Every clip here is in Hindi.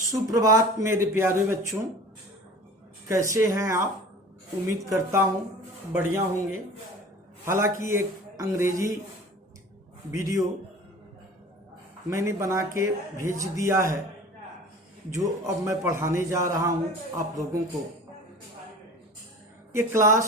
सुप्रभात मेरे प्यारे बच्चों, कैसे हैं आप। उम्मीद करता हूँ बढ़िया होंगे। हालांकि एक अंग्रेजी वीडियो मैंने बना के भेज दिया है जो अब मैं पढ़ाने जा रहा हूँ आप लोगों को। ये क्लास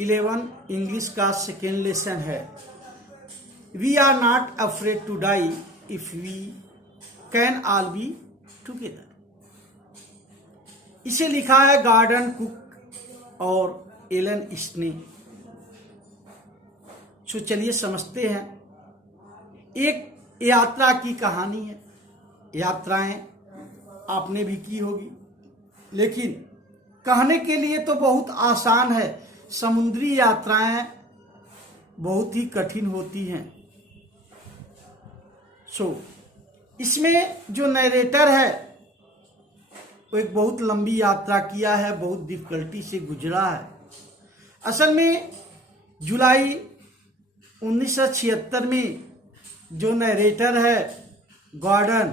11 इंग्लिश का सेकेंड लेसन है। We are not afraid to die if we can all be together. इसे लिखा है गॉर्डन कुक और एलन स्ने। तो चलिए समझते हैं। एक यात्रा की कहानी है। यात्राएं आपने भी की होगी, लेकिन कहने के लिए तो बहुत आसान है। समुद्री यात्राएं बहुत ही कठिन होती हैं। इसमें जो नरेटर है वो एक बहुत लंबी यात्रा किया है, बहुत डिफिकल्टी से गुजरा है। असल में जुलाई 1976 में जो नरेटर है गॉर्डन,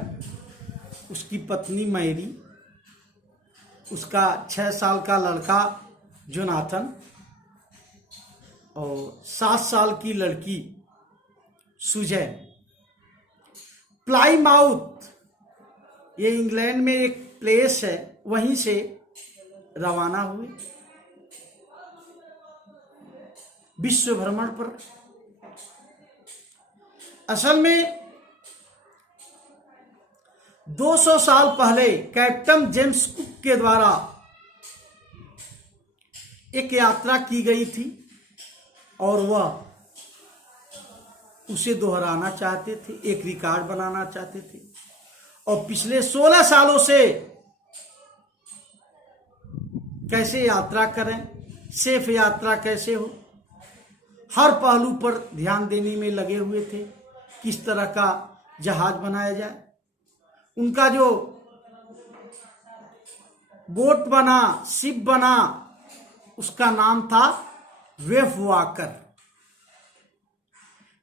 उसकी पत्नी मैरी, उसका 6 साल का लड़का जोनाथन और 7 साल की लड़की सुजैन प्लाईमाउथ, ये इंग्लैंड में एक प्लेस है, वहीं से रवाना हुए विश्व भ्रमण पर। असल में 200 साल पहले कैप्टन जेम्स कुक के द्वारा एक यात्रा की गई थी और वह उसे दोहराना चाहते थे, एक रिकॉर्ड बनाना चाहते थे। और पिछले 16 सालों से कैसे यात्रा करें, सेफ यात्रा कैसे हो, हर पहलू पर ध्यान देने में लगे हुए थे। किस तरह का जहाज बनाया जाए। उनका जो बोट बना, शिप बना, उसका नाम था वेव वॉकर।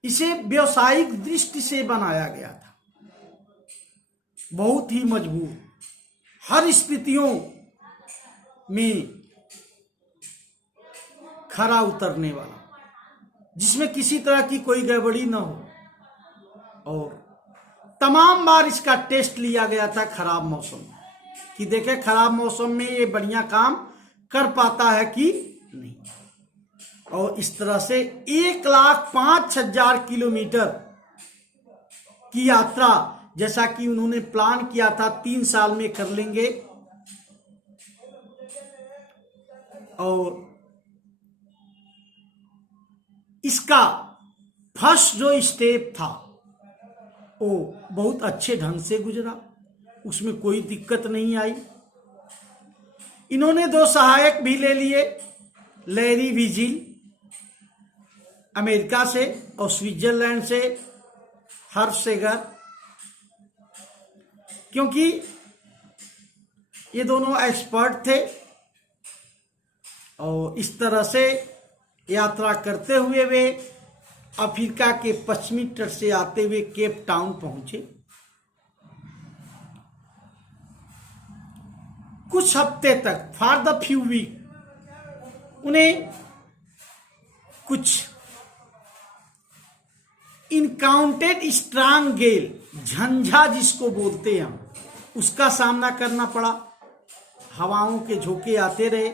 इसे व्यावसायिक दृष्टि से बनाया गया था, बहुत ही मजबूत, हर स्थितियों में खरा उतरने वाला, जिसमें किसी तरह की कोई गड़बड़ी न हो। और तमाम बार इसका टेस्ट लिया गया था खराब मौसम में, कि देखें खराब मौसम में ये बढ़िया काम कर पाता है कि नहीं। और इस तरह से 1,05,000 किलोमीटर की यात्रा, जैसा कि उन्होंने प्लान किया था 3 साल में कर लेंगे। और इसका फर्स्ट जो स्टेप था वो बहुत अच्छे ढंग से गुजरा, उसमें कोई दिक्कत नहीं आई। इन्होंने 2 सहायक भी ले लिए, लैरी विजिल अमेरिका से और स्विट्जरलैंड से हर्शेगर, क्योंकि ये दोनों एक्सपर्ट थे। और इस तरह से यात्रा करते हुए वे अफ्रीका के पश्चिमी तट से आते हुए केप टाउन पहुंचे। कुछ हफ्ते तक, फॉर द फ्यू वीक, उन्हें कुछ इनकाउंटेड स्ट्रांग गेल, झंझा जिसको बोलते हैं हम, उसका सामना करना पड़ा। हवाओं के झोंके आते रहे,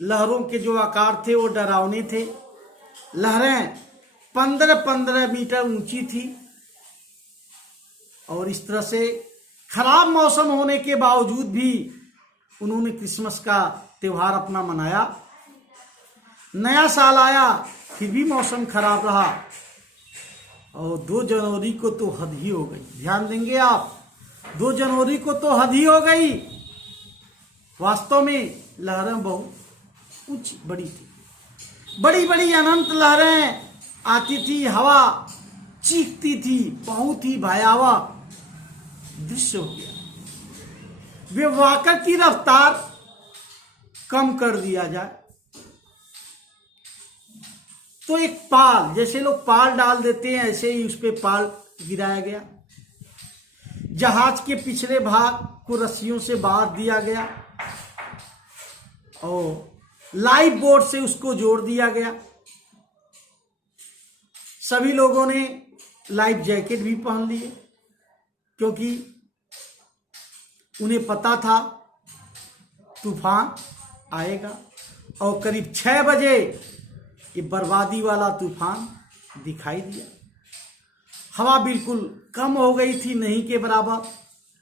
लहरों के जो आकार थे वो डरावने थे। लहरें 15-15 मीटर ऊंची थी। और इस तरह से खराब मौसम होने के बावजूद भी उन्होंने क्रिसमस का त्योहार अपना मनाया। नया साल आया, फिर भी मौसम खराब रहा। और 2 जनवरी को तो हद ही हो गई। ध्यान देंगे आप, 2 जनवरी को तो हद ही हो गई। वास्तव में लहरें बहुत ऊंची बड़ी थी, बड़ी बड़ी अनंत लहरें आती थी, हवा चीखती थी, बहुत ही भयावह दृश्य हो गया। वे वॉकर की रफ्तार कम कर दिया जाए तो एक पाल, जैसे लोग पाल डाल देते हैं ऐसे ही उस पर पाल गिराया गया। जहाज के पिछले भाग को रस्सियों से बांध दिया गया और लाइफ बोट से उसको जोड़ दिया गया। सभी लोगों ने लाइफ जैकेट भी पहन लिए क्योंकि उन्हें पता था तूफान आएगा। और करीब 6 बजे ये बर्बादी वाला तूफान दिखाई दिया। हवा बिल्कुल कम हो गई थी, नहीं के बराबर।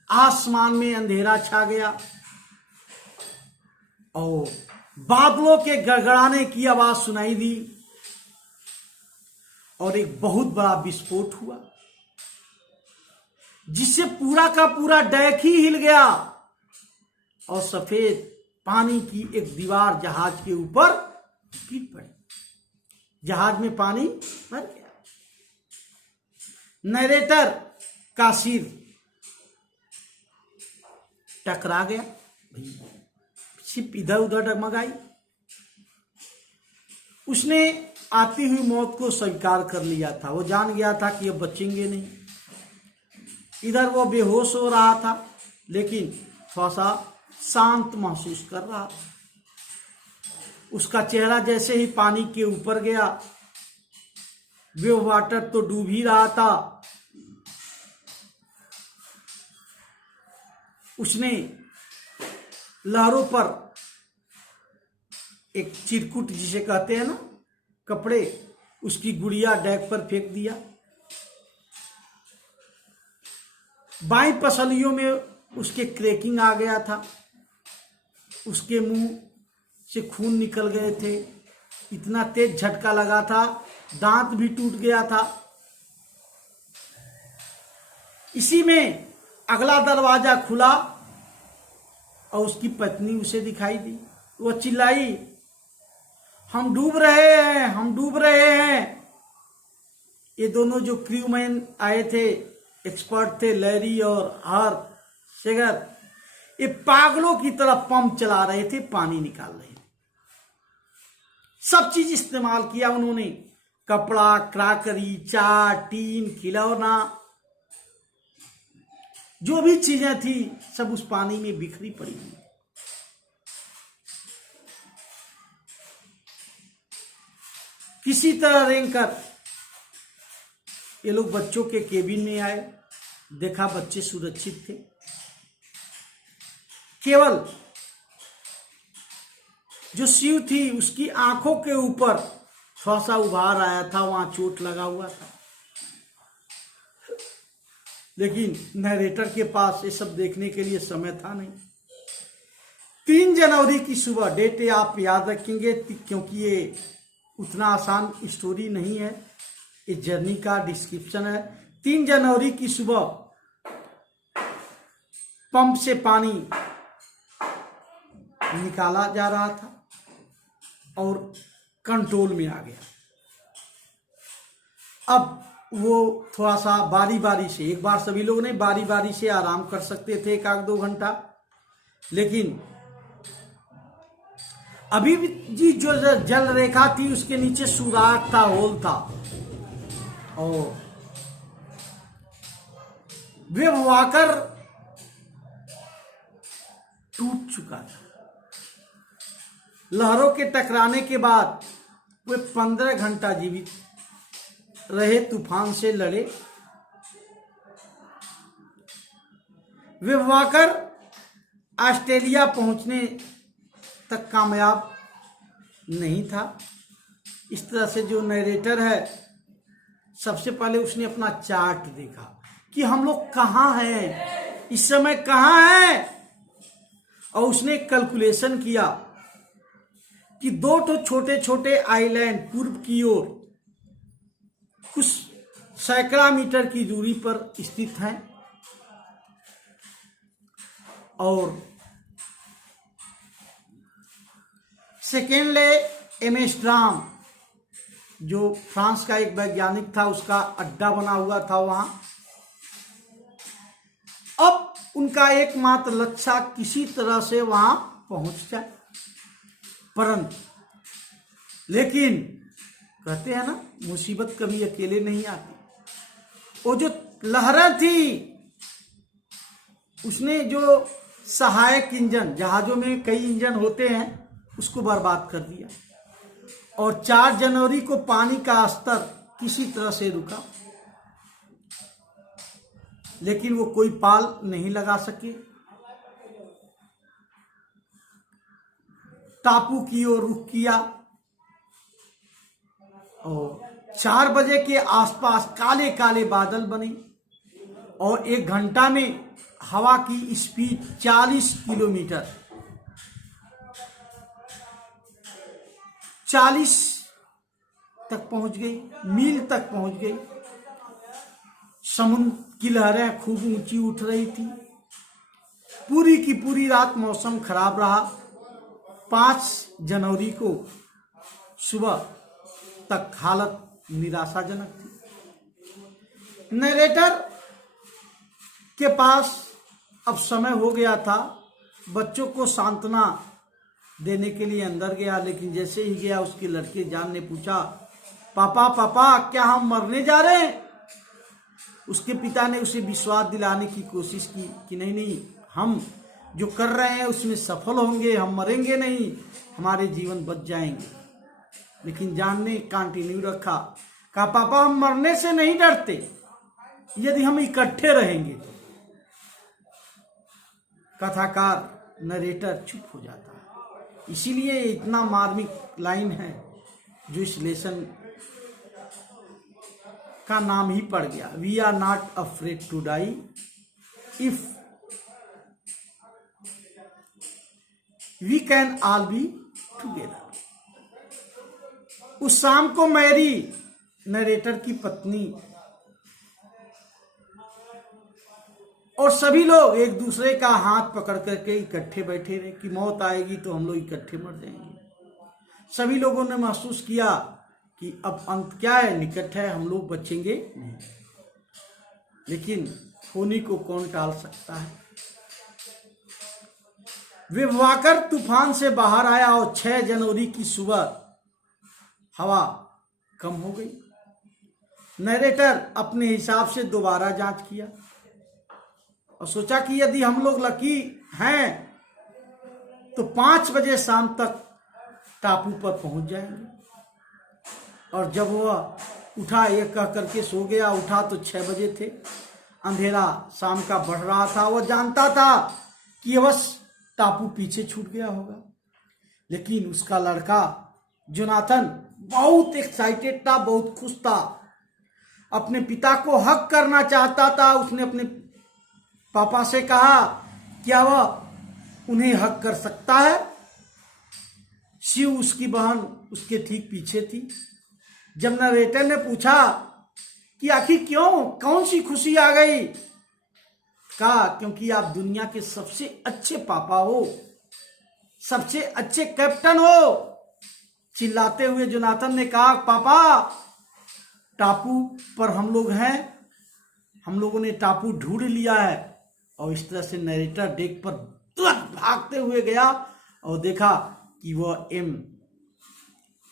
आसमान में अंधेरा छा गया और बादलों के गड़गड़ाने की आवाज सुनाई दी और एक बहुत बड़ा विस्फोट हुआ जिससे पूरा का पूरा डेक ही हिल गया और सफेद पानी की एक दीवार जहाज के ऊपर गिर पड़ी। जहाज में पानी भर गया। नरेटर का सिर टकरा गया, शिप इधर उधर डगमगाई। उसने आती हुई मौत को स्वीकार कर लिया था। वो जान गया था कि अब बचेंगे नहीं। इधर वो बेहोश हो रहा था लेकिन थोड़ा सा शांत महसूस कर रहा था। उसका चेहरा जैसे ही पानी के ऊपर गया, वेव वाटर तो डूब ही रहा था। उसने लहरों पर एक चिरकुट जिसे कहते हैं ना, कपड़े, उसकी गुड़िया डेक पर फेंक दिया। बाई पसलियों में उसके क्रैकिंग आ गया था। उसके मुंह से खून निकल गए थे। इतना तेज झटका लगा था, दांत भी टूट गया था। इसी में अगला दरवाजा खुला और उसकी पत्नी उसे दिखाई दी। वह चिल्लाई, हम डूब रहे हैं, हम डूब रहे हैं। ये दोनों जो क्रूमैन आए थे, एक्सपर्ट थे, लैरी और हर शेगर, ये पागलों की तरह पंप चला रहे थे, पानी निकाल रहे थे। सब चीज इस्तेमाल किया उन्होंने, कपड़ा, क्राकरी, चार, टीन, खिलौना, जो भी चीजें थी सब उस पानी में बिखरी पड़ी हुई। किसी तरह रेंगकर ये लोग बच्चों के केबिन में आए। देखा बच्चे सुरक्षित थे। केवल जो शिव थी उसकी आंखों के ऊपर थोड़ा सा उभार आया था, वहां चोट लगा हुआ था। लेकिन नरेटर के पास ये सब देखने के लिए समय था नहीं। 3 जनवरी की सुबह, डेट आप याद रखेंगे क्योंकि ये उतना आसान स्टोरी नहीं है, ये जर्नी का डिस्क्रिप्शन है। 3 जनवरी की सुबह पंप से पानी निकाला जा रहा था और कंट्रोल में आ गया। अब वो थोड़ा सा बारी बारी से, एक बार सभी लोग ने बारी बारी से आराम कर सकते थे 1-2 घंटा, लेकिन अभी भी जी जो जल रेखा थी उसके नीचे सुराख था, होल था और वे वाकर टूट चुका था। लहरों के टकराने के बाद वे 15 घंटा जीवित रहे, तूफान से लड़े। वे वाकर ऑस्ट्रेलिया पहुंचने तक कामयाब नहीं था। इस तरह से जो नरेटर है, सबसे पहले उसने अपना चार्ट देखा कि हम लोग कहाँ हैं, इस समय कहाँ हैं, और उसने कैलकुलेशन किया कि 2 छोटे छोटे आइलैंड पूर्व की ओर कुछ सैकड़ा मीटर की दूरी पर स्थित हैं और सेकेंडले एमेस्ट्राम जो फ्रांस का एक वैज्ञानिक था, उसका अड्डा बना हुआ था वहां। अब उनका एकमात्र लक्ष्य किसी तरह से वहां पहुंच जाए, परंतु लेकिन कहते हैं ना, मुसीबत कभी अकेले नहीं आती। वो जो लहरें थी उसने जो सहायक इंजन, जहाजों में कई इंजन होते हैं, उसको बर्बाद कर दिया। और 4 जनवरी को पानी का स्तर किसी तरह से रुका, लेकिन वो कोई पाल नहीं लगा सके। टापू की ओर रुख किया और 4 बजे के आसपास काले काले बादल बने और 1 घंटा में हवा की स्पीड 40 किलोमीटर 40 तक पहुंच गई, मील तक पहुंच गई। समुद्र की लहरें खूब ऊंची उठ रही थी। पूरी की पूरी रात मौसम खराब रहा। 5 जनवरी को सुबह तक हालत निराशाजनक थी। नरेटर के पास अब समय हो गया था। बच्चों को सांत्वना देने के लिए अंदर गया, लेकिन जैसे ही गया उसके लड़के जान ने पूछा, पापा पापा क्या हम मरने जा रहे हैं? उसके पिता ने उसे विश्वास दिलाने की कोशिश की कि नहीं नहीं, हम जो कर रहे हैं उसमें सफल होंगे, हम मरेंगे नहीं, हमारे जीवन बच जाएंगे। लेकिन जान ने कंटिन्यू रखा, कहा पापा हम मरने से नहीं डरते, यदि हम इकट्ठे रहेंगे तो। कथाकार नरेटर चुप हो जाता है। इसीलिए इतना मार्मिक लाइन है जो इस लेसन का नाम ही पड़ गया। We are not afraid to die if we can all be together. उस शाम को मैरी, नरेटर की पत्नी, और सभी लोग एक दूसरे का हाथ पकड़ करके इकट्ठे बैठे रहे कि मौत आएगी तो हम लोग इकट्ठे मर जाएंगे। सभी लोगों ने महसूस किया कि अब अंत क्या है, निकट है, हम लोग बचेंगे नहीं। लेकिन होनी को कौन टाल सकता है। वे वाकर तूफान से बाहर आया और 6 जनवरी की सुबह हवा कम हो गई। नरेटर अपने हिसाब से दोबारा जांच किया और सोचा कि यदि हम लोग लकी हैं तो 5 बजे शाम तक टापू पर पहुंच जाएंगे। और जब वह उठा, ये कह करके सो गया, उठा तो 6 बजे थे। अंधेरा शाम का बढ़ रहा था। वह जानता था कि बस टापू पीछे छूट गया होगा। लेकिन उसका लड़का जोनाथन बहुत एक्साइटेड था, बहुत खुश था, अपने पिता को हक करना चाहता था। उसने अपने पापा से कहा क्या वह उन्हें हक कर सकता है। शिव, उसकी बहन, उसके ठीक पीछे थी। जब नरेटर ने पूछा कि आखिर क्यों, कौन सी खुशी आ गई, कहा क्योंकि आप दुनिया के सबसे अच्छे पापा हो, सबसे अच्छे कैप्टन हो। चिल्लाते हुए जोनाथन ने कहा पापा टापू पर हम लोग हैं, हम लोगों ने टापू ढूंढ लिया है। और इस तरह से नरेटर डेक पर तुरंत भागते हुए गया और देखा कि वह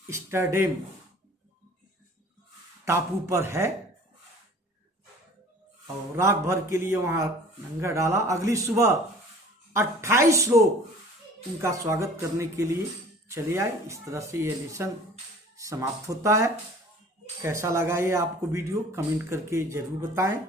एम्स्टर्डम टापू पर है और रात भर के लिए वहां लंगर डाला। अगली सुबह 28 लोग उनका स्वागत करने के लिए चले आए। इस तरह से ये लेसन समाप्त होता है। कैसा लगा ये आपको वीडियो, कमेंट करके जरूर बताएं।